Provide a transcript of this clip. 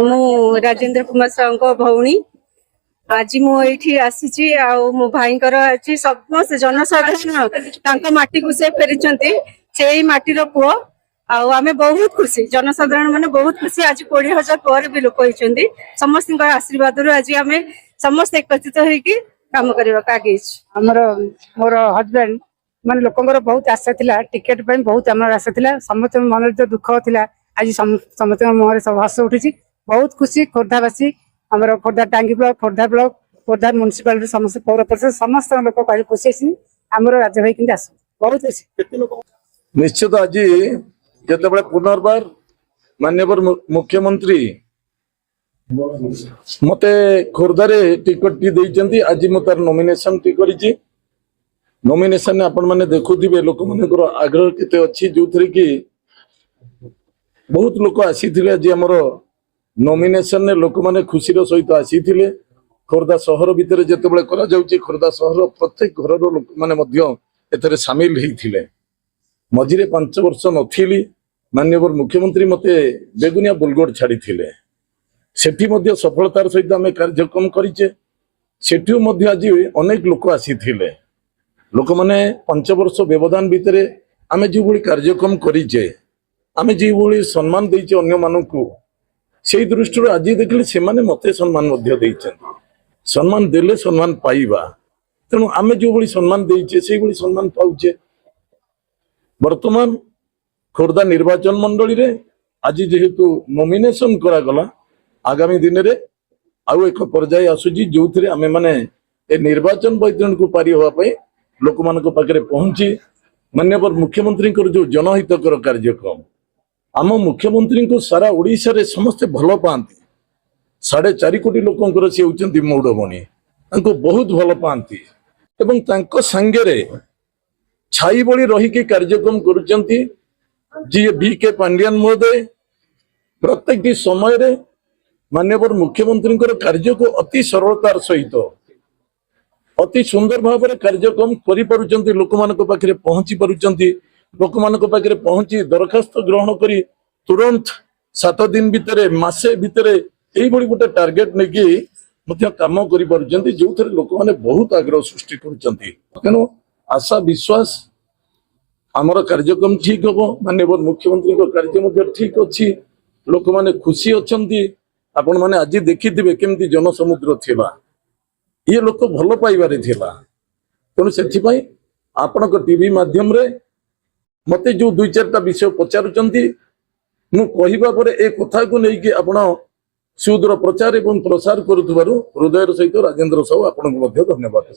मु राजेंद्र कुमार साहू भौणी आज मुझे आसी मो भाई समस्त जनसाधारण माटी को से फेरी से माटीर पुओ आमे बहुत खुशी जनसाधारण माने बहुत खुशी आज 20,000 पर भी लोक होती समस्त आशीर्वाद आज आम समस्त एकत्रित होगी काम करने आगे मोर हजबैंड मान लोकर बहुत आशा था टिकेट बहुत आम आशा था समस्त मन जो दुख था आज समस्त मुहर सब हस उठी बहुत खुशी खोर्धावासी आम खोर्धा टांगी ब्लॉक खोर्धा म्यूनिसिपालिटी समस्त पौर परिषद समस्त लोक खुशी आम राज्य भाई कि आस बहुत खुशी निश्चित आज जिते पुनर्बार माननीय मुख्यमंत्री मते खोर्धारे टिकट टी आज मु तार नॉमिनेशन टी करी नॉमिनेशन आपण माने देखुथिबे लोक मानकर आग्रह केते अछि जो थरे कि बहुत लोक आसीथिले जे हमर नॉमिनेशन ने लोक माने खुशी रो सहित आसीथिले खोर्धा शहर भितर जेतेबेले करा जाउची खोर्धा शहर प्रत्येक घर रो लोक माने मध्य एतरे शामिल हेथिले मझिरे 5 वर्ष नथिली माननीय मुख्यमंत्री मते बेगुनिया बुलगोड छाड़ी थिले सेठी मध्य सफलतार सहित आम कार्यक्रम करिचे सेठी मध्य आज अनेक लोक आसीथिले लोक माने 5 वर्ष व्यवधान भितर आम जो भाई कार्यक्रम करिचे आम जो भाई सम्मान देइचे अन्य मानकू से दृष्टि आज देखले से माने मते सम्मान मध्य देइचे सम्मान देले सम्मान पाइबा तेणु आम जो भाई सम्मान देइचे से भाई सम्मान पाउचे वर्तमान खोर्धा निर्वाचन मंडली रे आज जेहेतु नॉमिनेशन करा गला आगामी दिन रे आउ एक पर्याय आसुची जो थे आम मैंने निर्वाचन बैतरण को पारी हवा पाई लोक मान पाखे पहुंची माननीय मुख्यमंत्री जो जनहितकर कार्यक्रम आम मुख्यमंत्री को सारा ओडिशा रे समस्ते भल पाती 4.5 कोटी लोक सी होती मौड़मणि बहुत भल पाती एवं तांको संगे छाई बड़ी रही कार्यक्रम करुचंती जी बीके पांडियान महोदय प्रत्येक समय रे माननीय मुख्यमंत्री कार्य को अति सरलतार सहित अति सुंदर भाव में कार्यक्रम करि लोक मान पाखे पहुंची पारुचंती लोक मान पाखे पहुंची दरखास्त ग्रहण करी तुरंत 7 दिन भितर मासे भितर यही गोटे टार्गेट नहीं काम करि जो थे लोक मैंने बहुत आग्रह सृष्टि करुचंती तेणु आशा विश्वास आमर कार्यक्रम ठीक हम माननीय मुख्यमंत्री कार्य ठीक अच्छी लोक मैंने खुशी अच्छा आपण मैंने आज देखिथिबे केमती जनसमुद्र थिला ये लोक भल पाइबारे थिला तेणु से आपण टीवी माध्यम रे मते जो 2-4टा विषय पचारुचंती मु कहिबा परे ए कथा को लेकिन आपण सुदूर प्रचार एवं प्रसार करुथबारु हृदयर सहित राजेंद्र साहू आपण को धन्यवाद।